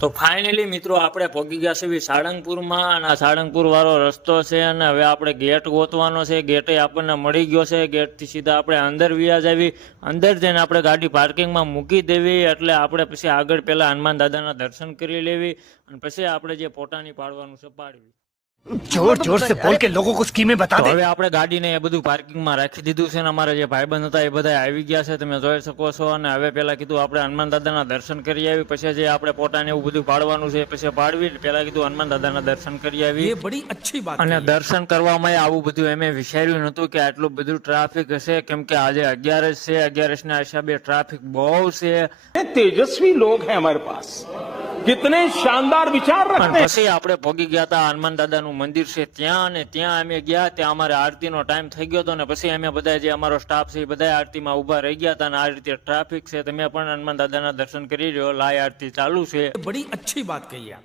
તો ફાઇનલી મિત્રો આપણે પહોંચી ગયા છે સાળંગપુરમાં અને આ સાળંગપુર વાળો રસ્તો છે અને હવે આપણે ગેટ ગોતવાનો છે. ગેટે આપણને મળી ગયો છે. ગેટથી સીધા આપણે અંદર વ્યાજ આવી. અંદર જઈને આપણે ગાડી પાર્કિંગમાં મૂકી દેવી એટલે આપણે પછી આગળ પહેલાં હનુમાન દાદાના દર્શન કરી લેવી અને પછી આપણે જે પોટાની પાડવાનું છે, પાડવી. જોર જોર સે બોલ કે લોકો કો સ્કીમે બતા દે હવે આપણે ગાડીને એ બધું પાર્કિંગ પાર્કિંગમાં રાખી દીધું છે ને અમારા જે ભાઈબંધ હતા એ બધા આવી ગયા છે તમે જોઈ શકો છો. અને હવે પેલા કીધું આપણે હનુમાન દાદાના દર્શન કરી આવી પછી જે આપણે પોતાને એવું બધું પાડવાનું છે પછી પાડવી પેલા કીધું હનુમાન દાદાના દર્શન કરી આવી. એ બડી અચ્છી વાત અને દર્શન કરવામાં આવું બધું એમે વિચાર્યું નહોતું કે આટલું બધું ટ્રાફિક હશે કેમ કે આજે અગિયારસ છે અગિયારસ ના હિસાબે ટ્રાફિક બહુ છે. તેજસ્વી લોક હે અમારે પાસે. કિતને શાનદાર વિચાર રખતે પછી આપણે ભોગી ગયા હતા હનુમાન દાદાનું મંદિર છે ત્યાં અને ત્યાં અમે ગયા ત્યાં અમારે આરતીનો ટાઈમ થઈ ગયો હતો ને પછી અમે બધા જે અમારો સ્ટાફ છે એ બધા આરતીમાં ઊભા રહી ગયા હતા અને આ રીતે ટ્રાફિક છે તમે પણ હનુમાન દાદાના દર્શન કરી રહ્યો લાય આરતી ચાલુ છે. બડી અચ્છી વાત કહી આપ.